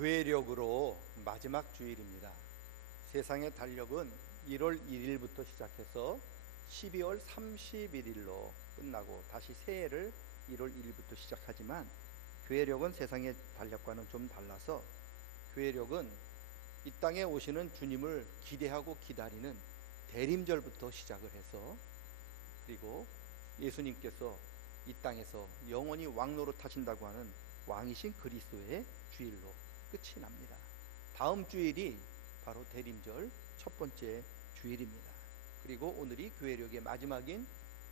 교회력으로 마지막 주일입니다. 세상의 달력은 1월 1일부터 시작해서 12월 31일로 끝나고 다시 새해를 1월 1일부터 시작하지만 교회력은 세상의 달력과는 좀 달라서 교회력은 이 땅에 오시는 주님을 기대하고 기다리는 대림절부터 시작을 해서 그리고 예수님께서 이 땅에서 영원히 왕노릇하신다고 하는 왕이신 그리스도의 주일로 끝이 납니다. 다음 주일이 바로 대림절 첫 번째 주일입니다. 그리고 오늘이 교회력의 마지막인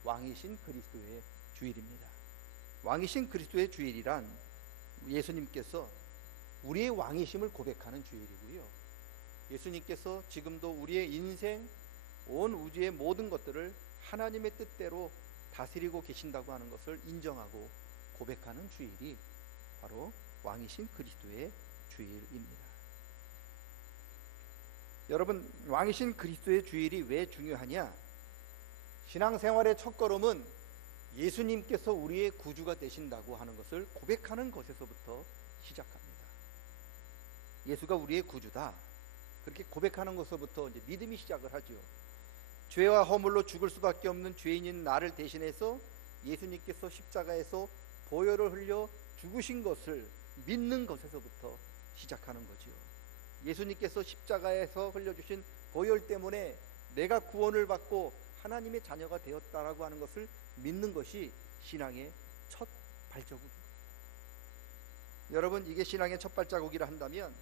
왕이신 그리스도의 주일입니다. 왕이신 그리스도의 주일이란 예수님께서 우리의 왕이심을 고백하는 주일이고요. 예수님께서 지금도 우리의 인생, 온 우주의 모든 것들을 하나님의 뜻대로 다스리고 계신다고 하는 것을 인정하고 고백하는 주일이 바로 왕이신 그리스도의 주일입니다. 여러분, 왕이신 그리스도의 주일이 왜 중요하냐? 신앙생활의 첫걸음은 예수님께서 우리의 구주가 되신다고 하는 것을 고백하는 것에서부터 시작합니다. 예수가 우리의 구주다, 그렇게 고백하는 것서부터 이제 믿음이 시작을 하죠. 죄와 허물로 죽을 수밖에 없는 죄인인 나를 대신해서 예수님께서 십자가에서 보혈을 흘려 죽으신 것을 믿는 것에서부터 시작하는 거죠. 예수님께서 십자가에서 흘려주신 보혈 때문에 내가 구원을 받고 하나님의 자녀가 되었다라고 하는 것을 믿는 것이 신앙의 첫 발자국입니다. 여러분, 이게 신앙의 첫 발자국이라 한다면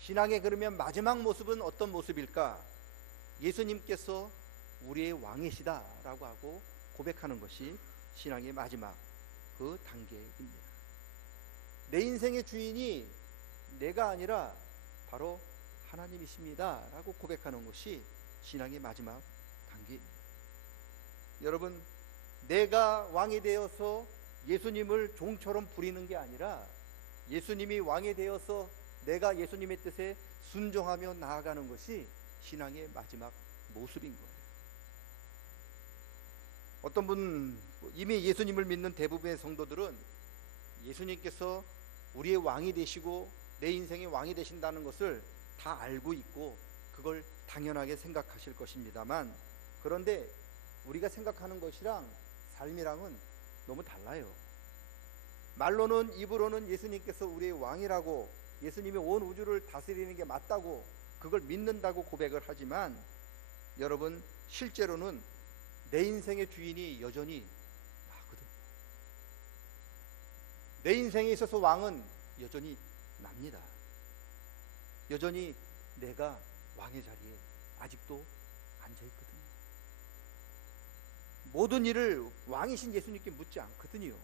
신앙의 그러면 마지막 모습은 어떤 모습일까? 예수님께서 우리의 왕이시다라고 하고 고백하는 것이 신앙의 마지막 그 단계입니다. 내 인생의 주인이 내가 아니라 바로 하나님이십니다 라고 고백하는 것이 신앙의 마지막 단계입니다. 여러분, 내가 왕이 되어서 예수님을 종처럼 부리는 게 아니라 예수님이 왕이 되어서 내가 예수님의 뜻에 순종하며 나아가는 것이 신앙의 마지막 모습인 거예요. 어떤 분, 이미 예수님을 믿는 대부분의 성도들은 예수님께서 우리의 왕이 되시고 내 인생의 왕이 되신다는 것을 다 알고 있고 그걸 당연하게 생각하실 것입니다만, 그런데 우리가 생각하는 것이랑 삶이랑은 너무 달라요. 말로는, 입으로는 예수님께서 우리의 왕이라고, 예수님이 온 우주를 다스리는 게 맞다고, 그걸 믿는다고 고백을 하지만 여러분, 실제로는 내 인생의 주인이 여전히 나거든요. 내 인생에 있어서 왕은 여전히 납니다. 여전히 내가 왕의 자리에 아직도 앉아있거든요. 모든 일을 왕이신 예수님께 묻지 않거든요.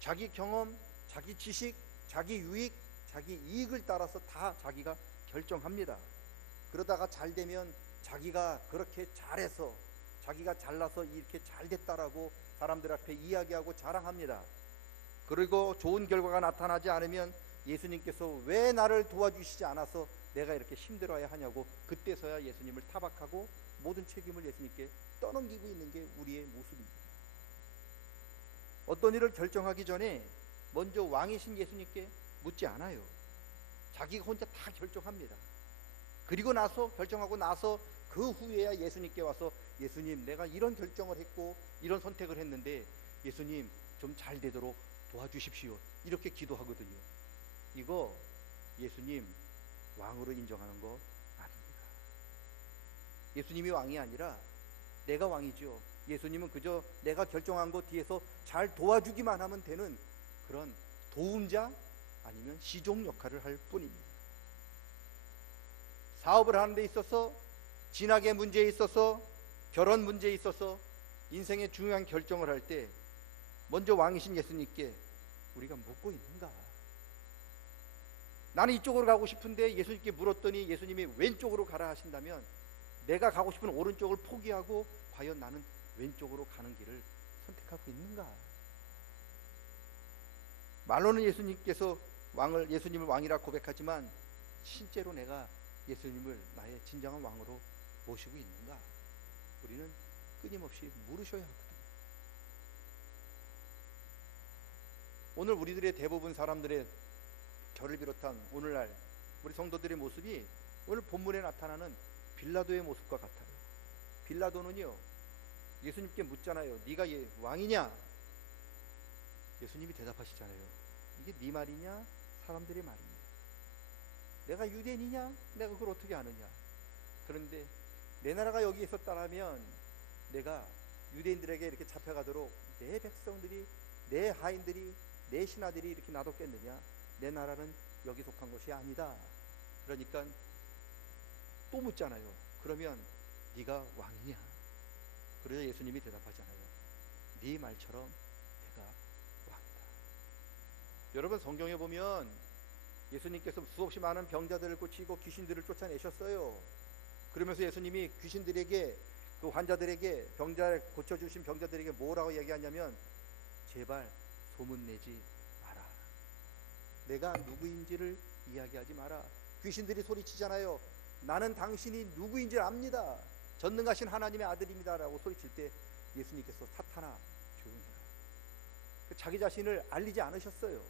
자기 경험, 자기 지식, 자기 유익, 자기 이익을 따라서 다 자기가 결정합니다. 그러다가 잘 되면 자기가 그렇게 잘해서, 자기가 잘나서 이렇게 잘 됐다라고 사람들 앞에 이야기하고 자랑합니다. 그리고 좋은 결과가 나타나지 않으면 예수님께서 왜 나를 도와주시지 않아서 내가 이렇게 힘들어야 하냐고 그때서야 예수님을 타박하고 모든 책임을 예수님께 떠넘기고 있는 게 우리의 모습입니다. 어떤 일을 결정하기 전에 먼저 왕이신 예수님께 묻지 않아요. 자기가 혼자 다 결정합니다. 그리고 나서, 결정하고 나서 그 후에야 예수님께 와서, 예수님, 내가 이런 결정을 했고 이런 선택을 했는데 예수님 좀 잘 되도록 도와주십시오, 이렇게 기도하거든요. 이거 예수님 왕으로 인정하는 거 아닙니다. 예수님이 왕이 아니라 내가 왕이죠. 예수님은 그저 내가 결정한 거 뒤에서 잘 도와주기만 하면 되는 그런 도움자 아니면 시종 역할을 할 뿐입니다. 사업을 하는 데 있어서, 진학의 문제에 있어서, 결혼 문제에 있어서, 인생의 중요한 결정을 할 때 먼저 왕이신 예수님께 우리가 묻고 있는가? 나는 이쪽으로 가고 싶은데 예수님께 물었더니 예수님이 왼쪽으로 가라 하신다면 내가 가고 싶은 오른쪽을 포기하고 과연 나는 왼쪽으로 가는 길을 선택하고 있는가? 말로는 예수님을 왕이라 고백하지만 실제로 내가 예수님을 나의 진정한 왕으로 모시고 있는가? 우리는 끊임없이 물으셔야 하거든요. 오늘 우리들의 대부분 사람들의 저를 비롯한 오늘날 우리 성도들의 모습이 오늘 본문에 나타나는 빌라도의 모습과 같아요. 빌라도는요, 예수님께 묻잖아요. 네가 왕이냐? 예수님이 대답하시잖아요. 이게 네 말이냐? 사람들의 말이냐? 내가 유대인이냐? 내가 그걸 어떻게 아느냐? 그런데 내 나라가 여기 있었다라면 내가 유대인들에게 이렇게 잡혀가도록 내 백성들이, 내 하인들이, 내 신하들이 이렇게 놔뒀겠느냐? 내 나라는 여기 속한 것이 아니다. 그러니까 또 묻잖아요. 그러면 네가 왕이냐? 그래서 예수님이 대답하잖아요. 네 말처럼 내가 왕이다. 여러분, 성경에 보면 예수님께서 수없이 많은 병자들을 고치고 귀신들을 쫓아내셨어요. 그러면서 예수님이 귀신들에게, 그 환자들에게, 고쳐주신 병자들에게 뭐라고 얘기하냐면 제발 소문내지 마라. 내가 누구인지를 이야기하지 마라. 귀신들이 소리치잖아요. 나는 당신이 누구인지 압니다. 전능하신 하나님의 아들입니다 라고 소리칠 때 예수님께서 사탄아 조용히 해라. 자기 자신을 알리지 않으셨어요.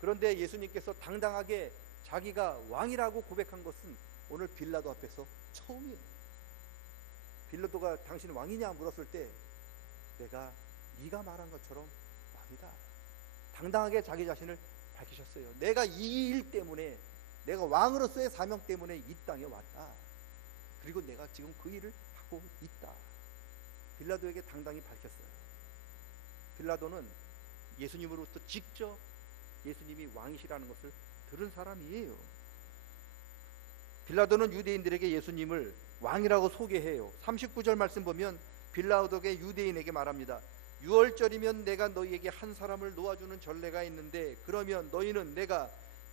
그런데 예수님께서 당당하게 자기가 왕이라고 고백한 것은 오늘 빌라도 앞에서 처음이에요. 빌라도가 당신 왕이냐 물었을 때 내가 네가 말한 것처럼 왕이다. 당당하게 자기 자신을 밝히셨어요. 내가 이 일 때문에, 내가 왕으로서의 사명 때문에 이 땅에 왔다. 그리고 내가 지금 그 일을 하고 있다. 빌라도에게 당당히 밝혔어요. 빌라도는 예수님으로부터 직접 예수님이 왕이시라는 것을 들은 사람이에요. 빌라도는 유대인들에게 예수님을 왕이라고 소개해요. 39절 말씀 보면 빌라도가 유대인에게 말합니다. 6월절이면 내가 너희에게 한 사람을 놓아주는 전례가 있는데 그러면 너희는 내가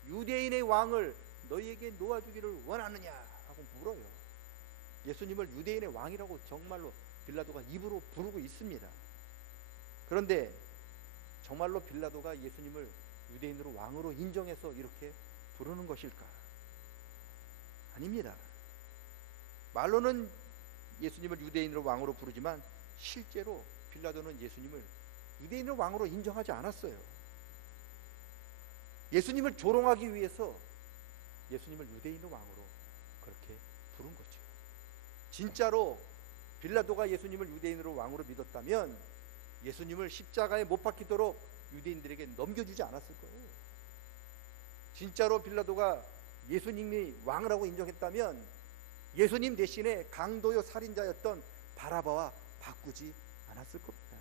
유대인의 왕을 너희에게 놓아주기를 원하느냐 하고 물어요. 예수님을 유대인의 왕이라고 정말로 빌라도가 입으로 부르고 있습니다. 그런데 정말로 빌라도가 예수님을 유대인으로 왕으로 인정해서 이렇게 부르는 것일까? 아닙니다. 말로는 예수님을 유대인으로 왕으로 부르지만 실제로 빌라도는 예수님을 유대인으로 왕으로 인정하지 않았어요. 예수님을 조롱하기 위해서 예수님을 유대인으로 왕으로 그렇게 부른 거죠. 진짜로 빌라도가 예수님을 유대인으로 왕으로 믿었다면 예수님을 십자가에 못 박히도록 유대인들에게 넘겨주지 않았을 거예요. 진짜로 빌라도가 예수님이 왕이라고 인정했다면 예수님 대신에 강도요 살인자였던 바라바와 바꾸지 않았을 겁니다.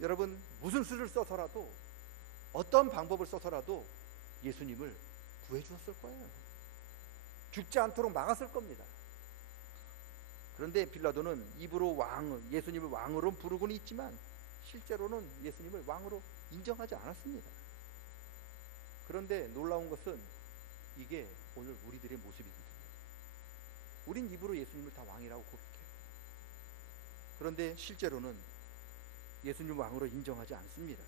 여러분, 무슨 수를 써서라도, 어떤 방법을 써서라도 예수님을 구해주었을 거예요. 죽지 않도록 막았을 겁니다. 그런데 빌라도는 입으로 예수님을 왕으로 부르고는 있지만 실제로는 예수님을 왕으로 인정하지 않았습니다. 그런데 놀라운 것은 이게 오늘 우리들의 모습이거든요. 우린 입으로 예수님을 다 왕이라고 고백해요. 그런데 실제로는 예수님 왕으로 인정하지 않습니다.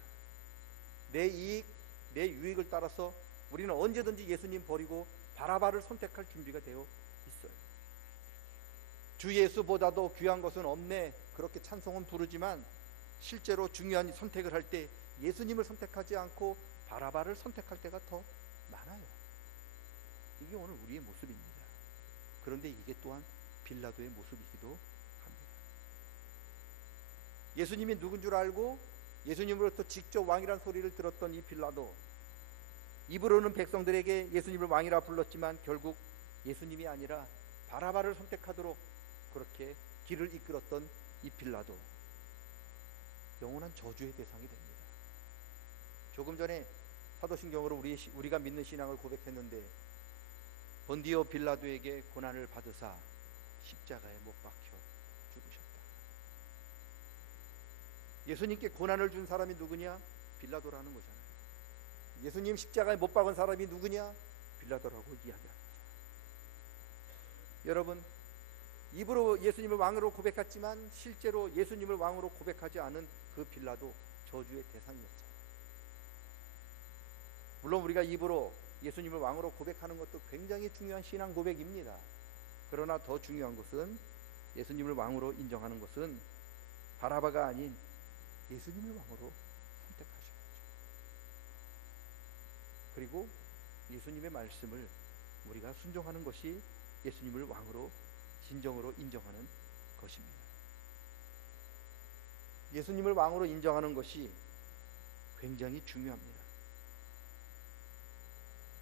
내 이익, 내 유익을 따라서 우리는 언제든지 예수님 버리고 바라바를 선택할 준비가 되어 있어요. 주 예수보다도 귀한 것은 없네, 그렇게 찬송은 부르지만 실제로 중요한 선택을 할 때 예수님을 선택하지 않고 바라바를 선택할 때가 더 많아요. 이게 오늘 우리의 모습입니다. 그런데 이게 또한 빌라도의 모습이기도 합니다. 예수님이 누군 줄 알고 예수님으로부터 직접 왕이란 소리를 들었던 이 빌라도, 입으로는 백성들에게 예수님을 왕이라 불렀지만 결국 예수님이 아니라 바라바를 선택하도록 그렇게 길을 이끌었던 이 빌라도, 영원한 저주의 대상이 됩니다. 조금 전에 사도신경으로 우리가 믿는 신앙을 고백했는데 본디오 빌라도에게 고난을 받으사 십자가에 못 박혀 죽으셨다. 예수님께 고난을 준 사람이 누구냐? 빌라도라는 거잖아요. 예수님 십자가에 못 박은 사람이 누구냐? 빌라도라고 이야기합니다. 여러분, 입으로 예수님을 왕으로 고백했지만 실제로 예수님을 왕으로 고백하지 않은 그 빌라도 저주의 대상이었죠. 물론 우리가 입으로 예수님을 왕으로 고백하는 것도 굉장히 중요한 신앙 고백입니다. 그러나 더 중요한 것은 예수님을 왕으로 인정하는 것은 바라바가 아닌 예수님을 왕으로 선택하신 거죠. 그리고 예수님의 말씀을 우리가 순종하는 것이 예수님을 왕으로 진정으로 인정하는 것입니다. 예수님을 왕으로 인정하는 것이 굉장히 중요합니다.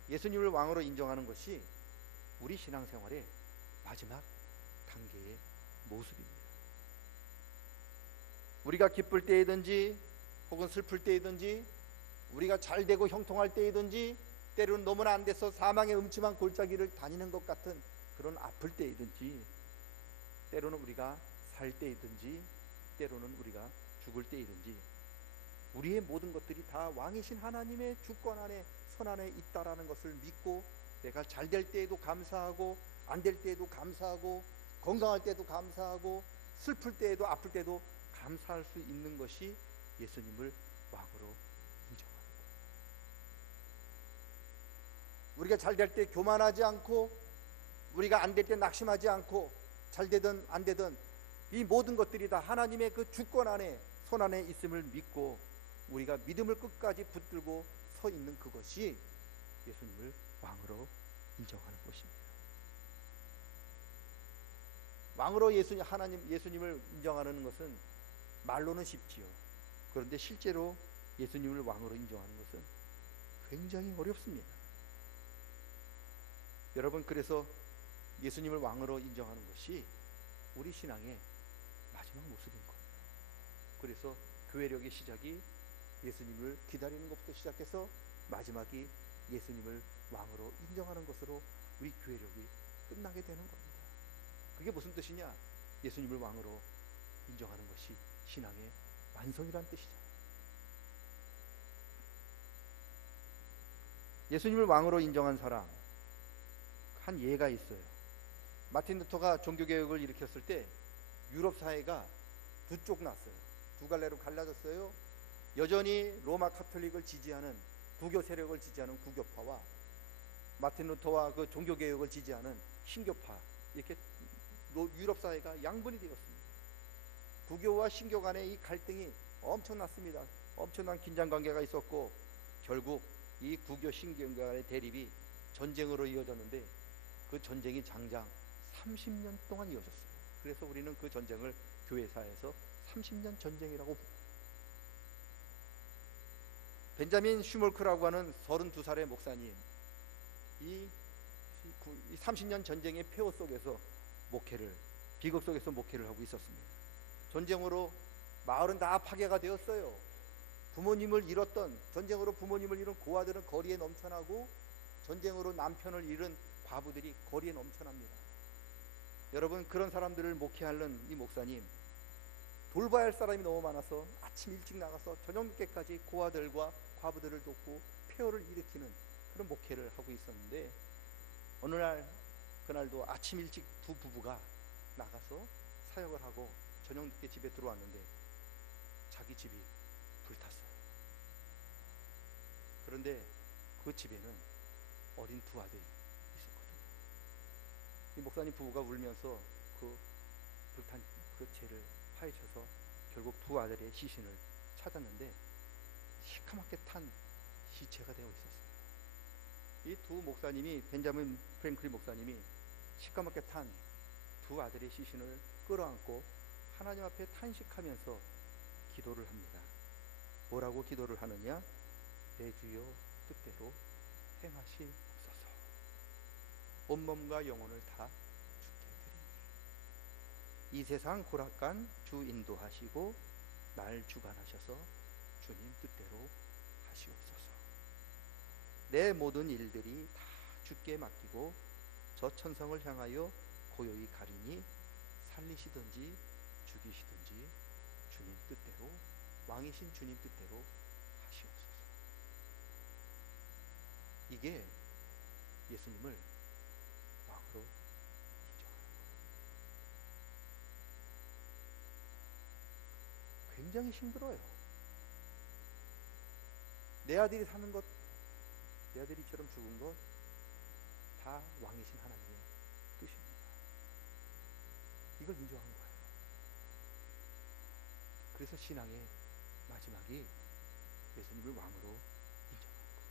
예수님을 왕으로 인정하는 것이 우리 신앙생활의 마지막 단계의 모습입니다. 우리가 기쁠 때이든지 혹은 슬플 때이든지 우리가 잘되고 형통할 때이든지 때로는 너무나 안 돼서 사망의 음침한 골짜기를 다니는 것 같은 그런 아플 때이든지 때로는 우리가 살 때이든지 때로는 우리가 죽을 때이든지 우리의 모든 것들이 다 왕이신 하나님의 주권 안에 손 안에 있다라는 것을 믿고 내가 잘 될 때에도 감사하고 안 될 때에도 감사하고 건강할 때도 감사하고 슬플 때에도 아플 때도 감사할 수 있는 것이 예수님을 왕으로 인정하는 거예요. 우리가 잘 될 때 교만하지 않고 우리가 안 될 때 낙심하지 않고 잘 되든 안 되든 이 모든 것들이 다 하나님의 그 주권 안에 손 안에 있음을 믿고 우리가 믿음을 끝까지 붙들고 서 있는 그것이 예수님을 왕으로 인정하는 것입니다. 왕으로 예수님을 인정하는 것은 말로는 쉽지요. 그런데 실제로 예수님을 왕으로 인정하는 것은 굉장히 어렵습니다. 여러분, 그래서 예수님을 왕으로 인정하는 것이 우리 신앙의 마지막 모습인 거예요. 그래서 교회력의 시작이 예수님을 기다리는 것부터 시작해서 마지막이 예수님을 왕으로 인정하는 것으로 우리 교회력이 끝나게 되는 겁니다. 그게 무슨 뜻이냐? 예수님을 왕으로 인정하는 것이 신앙의 완성이란 뜻이잖아요. 예수님을 왕으로 인정한 사람 한 예가 있어요. 마틴 루터가 종교개혁을 일으켰을 때 유럽 사회가 두 쪽 났어요. 두 갈래로 갈라졌어요. 여전히 로마 카톨릭을 지지하는 구교 세력을 지지하는 구교파와 마틴 루터와 그 종교개혁을 지지하는 신교파, 이렇게 유럽 사회가 양분이 되었습니다. 구교와 신교 간의 이 갈등이 엄청났습니다. 엄청난 긴장관계가 있었고 결국 이 구교 신교 간의 대립이 전쟁으로 이어졌는데 그 전쟁이 장장 30년 동안 이어졌어요. 그래서 우리는 그 전쟁을 교회사에서 30년 전쟁이라고 부릅니다. 벤자민 슈몰크라고 하는 32살의 목사님, 이 30년 전쟁의 폐허 속에서 비극 속에서 목회를 하고 있었습니다. 전쟁으로 마을은 다 파괴가 되었어요. 전쟁으로 부모님을 잃은 고아들은 거리에 넘쳐나고 전쟁으로 남편을 잃은 과부들이 거리에 넘쳐납니다. 여러분, 그런 사람들을 목회하는 이 목사님, 돌봐야 할 사람이 너무 많아서 아침 일찍 나가서 저녁 늦게까지 고아들과 과부들을 돕고 폐허를 일으키는 그런 목회를 하고 있었는데 어느 날, 그날도 아침 일찍 두 부부가 나가서 사역을 하고 저녁 늦게 집에 들어왔는데 자기 집이 불탔어요. 그런데 그 집에는 어린 두 아들이 있었거든요. 이 목사님 부부가 울면서 그 불탄 그 채를 파헤쳐서 결국 두 아들의 시신을 찾았는데 시커멓게 탄 시체가 되어 있었어요. 이 두 목사님이, 벤자민 프랭클린 목사님이 시커멓게 탄 두 아들의 시신을 끌어안고 하나님 앞에 탄식하면서 기도를 합니다. 뭐라고 기도를 하느냐? 내 주여 뜻대로 행하시옵소서. 온몸과 영혼을 다 주께 드리니 이 세상 고락간 주 인도하시고 날 주관하셔서 주님 뜻대로 하시옵소서. 내 모든 일들이 다 주께 맡기고 저 천성을 향하여 고요히 가리니 살리시든지 죽이시든지 주님 뜻대로, 왕이신 주님 뜻대로 하시옵소서. 이게 예수님을 왕으로 인정하는 거예요. 굉장히 힘들어요. 내 아들이 사는 것, 내 아들이 이처럼 죽은 것 다 왕이신 하나님의 뜻입니다. 이걸 인정한 거예요. 그래서 신앙의 마지막이 예수님을 왕으로 인정하는 거죠.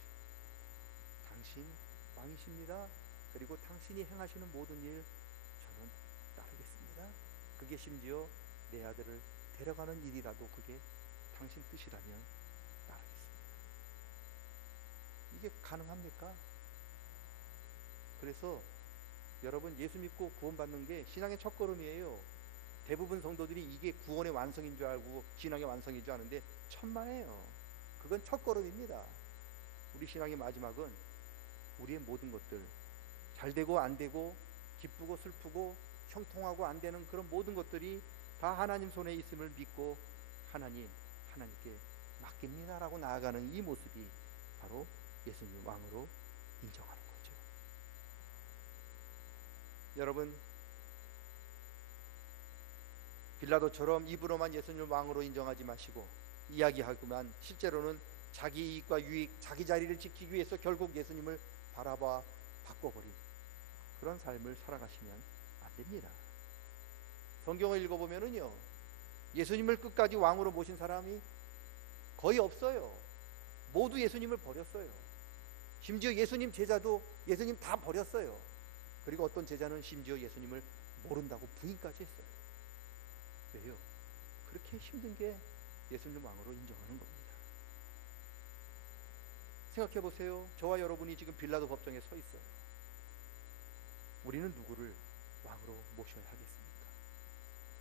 왕이십니다. 그리고 당신이 행하시는 모든 일 저는 따르겠습니다. 그게 심지어 내 아들을 데려가는 일이라도 그게 당신 뜻이라면 따르겠습니다. 이게 가능합니까? 그래서 여러분, 예수 믿고 구원받는 게 신앙의 첫걸음이에요. 대부분 성도들이 이게 구원의 완성인 줄 알고 신앙의 완성인 줄 아는데 천만에요. 그건 첫걸음입니다. 우리 신앙의 마지막은 우리의 모든 것들, 잘 되고 안 되고 기쁘고 슬프고 형통하고 안 되는 그런 모든 것들이 다 하나님 손에 있음을 믿고 하나님께 맡깁니다라고 나아가는 이 모습이 바로 예수님 왕으로 인정하는 거죠. 여러분, 빌라도처럼 입으로만 예수님을 왕으로 인정하지 마시고 이야기하고만 실제로는 자기 이익과 유익, 자기 자리를 지키기 위해서 결국 예수님을 바꿔버린 그런 삶을 살아가시면 안 됩니다. 성경을 읽어보면은요, 예수님을 끝까지 왕으로 모신 사람이 거의 없어요. 모두 예수님을 버렸어요. 심지어 예수님 제자도 예수님 다 버렸어요. 그리고 어떤 제자는 심지어 예수님을 모른다고 부인까지 했어요. 왜요? 그렇게 힘든 게 예수님 왕으로 인정하는 겁니다. 생각해 보세요. 저와 여러분이 지금 빌라도 법정에 서 있어요. 우리는 누구를 왕으로 모셔야 하겠습니까?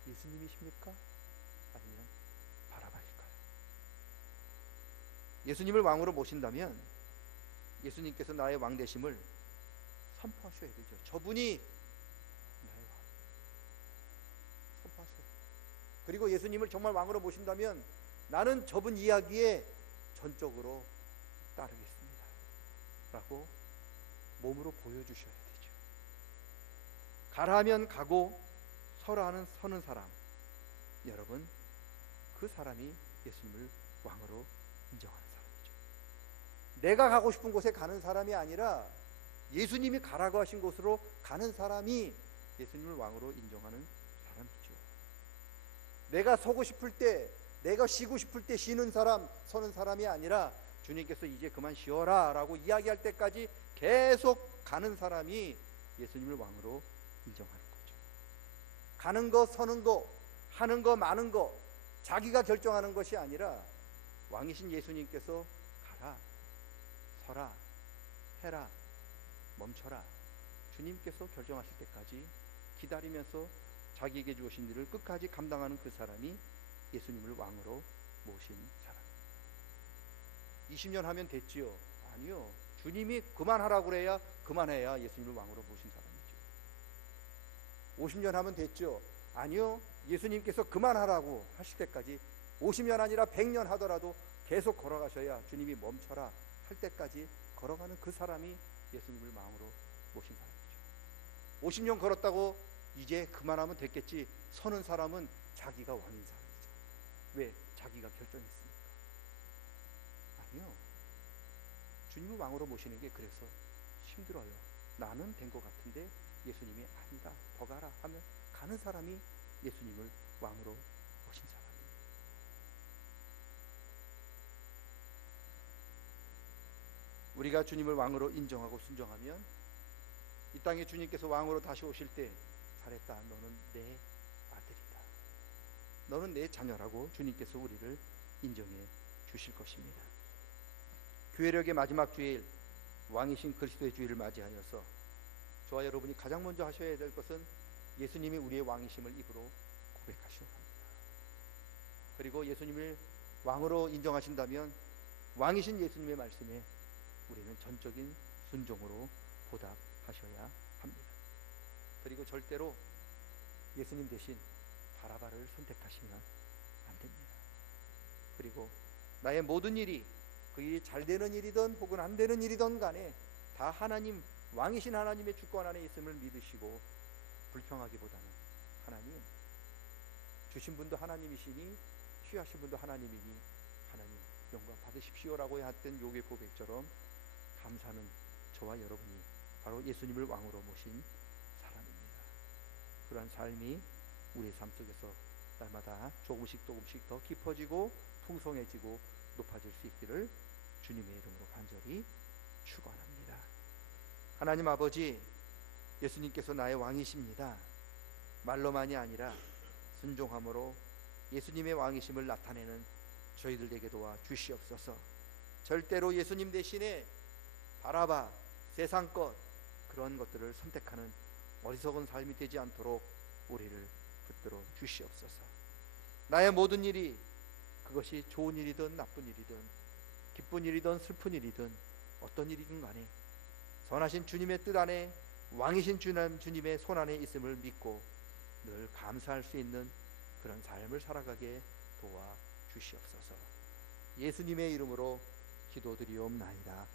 예수님이십니까? 아니면 바라바일까요? 예수님을 왕으로 모신다면 예수님께서 나의 왕 되심을 선포하셔야 되죠. 저분이 나의 왕. 선포하셔야 돼요. 그리고 예수님을 정말 왕으로 모신다면 나는 저분 이야기에 전적으로 따르겠습니다 라고 몸으로 보여주셔야 되죠. 가라 하면 가고 서라 하는 서는 사람, 여러분, 그 사람이 예수님을 왕으로 인정하는 사람이죠. 내가 가고 싶은 곳에 가는 사람이 아니라 예수님이 가라고 하신 곳으로 가는 사람이 예수님을 왕으로 인정하는 사람이죠. 내가 서고 싶을 때, 내가 쉬고 싶을 때 쉬는 사람, 서는 사람이 아니라 주님께서 이제 그만 쉬어라 라고 이야기할 때까지 계속 가는 사람이 예수님을 왕으로 인정하는 거죠. 가는 거, 서는 거, 하는 거, 마는 거 자기가 결정하는 것이 아니라 왕이신 예수님께서 가라, 서라, 해라, 멈춰라, 주님께서 결정하실 때까지 기다리면서 자기에게 주신 일을 끝까지 감당하는 그 사람이 예수님을 왕으로 모신 사람. 20년 하면 됐지요? 아니요. 주님이 그만하라고 그래야 그만해야 예수님을 왕으로 모신 사람이죠. 50년 하면 됐죠? 아니요. 예수님께서 그만하라고 하실 때까지 50년 아니라 100년 하더라도 계속 걸어가셔야 주님이 멈춰라 할 때까지 걸어가는 그 사람이 예수님을 왕으로 모신 사람이죠. 50년 걸었다고 이제 그만하면 됐겠지 서는 사람은 자기가 왕인 사람이죠. 왜? 자기가 결정했으니까. 아니요. 주님을 왕으로 모시는 게 그래서 힘들어요. 나는 된 것 같은데 예수님이 아니다, 더 가라 하면 가는 사람이 예수님을 왕으로 모신 사람이에요. 우리가 주님을 왕으로 인정하고 순종하면 이 땅에 주님께서 왕으로 다시 오실 때 잘했다, 너는 내 아들이다, 너는 내 자녀라고 주님께서 우리를 인정해 주실 것입니다. 교회력의 마지막 주일, 왕이신 그리스도의 주일을 맞이하여서 저와 여러분이 가장 먼저 하셔야 될 것은 예수님이 우리의 왕이심을 입으로 고백하시오 합니다. 그리고 예수님을 왕으로 인정하신다면 왕이신 예수님의 말씀에 우리는 전적인 순종으로 보답하셔야 합니다. 그리고 절대로 예수님 대신 바라바를 선택하시면 안 됩니다. 그리고 나의 모든 일이, 그 일이 잘 되는 일이든 혹은 안 되는 일이든 간에 다 하나님, 왕이신 하나님의 주권 안에 있음을 믿으시고 불평하기보다는 하나님, 주신 분도 하나님이시니 취하신 분도 하나님이니 하나님 영광 받으십시오라고 했던 욥의 고백처럼 감사하는 저와 여러분이 바로 예수님을 왕으로 모신 사람입니다. 그러한 삶이 우리의 삶 속에서 날마다 조금씩 더 깊어지고 풍성해지고 높아질 수 있기를 주님의 이름으로 간절히 축원합니다. 하나님 아버지, 예수님께서 나의 왕이십니다. 말로만이 아니라 순종함으로 예수님의 왕이심을 나타내는 저희들 에게 도와 주시옵소서. 절대로 예수님 대신에 바라바, 세상 것, 그런 것들을 선택하는 어리석은 삶이 되지 않도록 우리를 붙들어 주시옵소서. 나의 모든 일이, 그것이 좋은 일이든 나쁜 일이든 기쁜 일이든 슬픈 일이든 어떤 일이든 간에 선하신 주님의 뜻 안에, 왕이신 주님의 손 안에 있음을 믿고 늘 감사할 수 있는 그런 삶을 살아가게 도와 주시옵소서. 예수님의 이름으로 기도드리옵나이다.